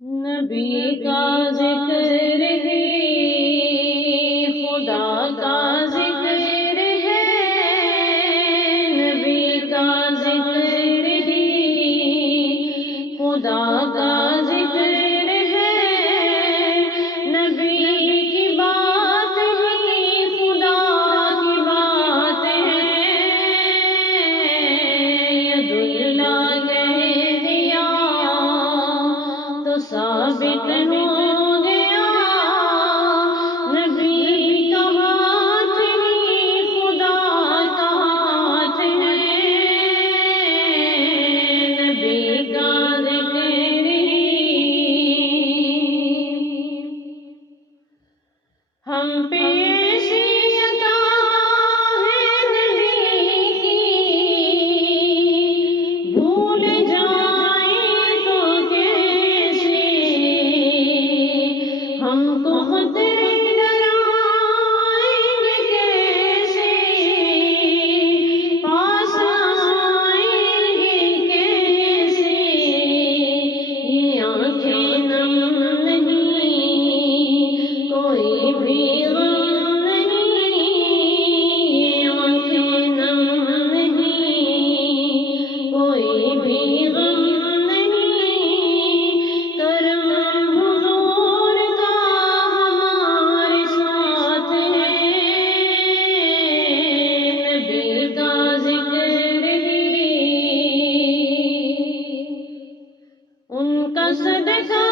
نبی کا ذکر ہے، خدا کا ذکر ہے، نبی کا ذکر ہے، خدا کا ذکر ہے، نبی کی بات ہی خدا کی بات ہے، ید اللہ کہہ دیا تو ثابت ہو گیا، نبی کا ہاتھ ہی خدا کا ہاتھ ہے، نبی کا ذکر ہی ہم پہ ایسی عطا ہے نبی کی، بھول جائیں تو کیسے، ہم کو خطرے ڈرائیں گے کیسے، پاس آئیں گے کیسے، یہ آنکھیں نم نہیں، کوئی بھی غم نہیں، یہ آنکھیں نم نہیں، کوئی بھی غم نہیں، کرم حضور کا ہمارے ساتھ ہے، نبی کا ذکر ہے، ان کا صدقہ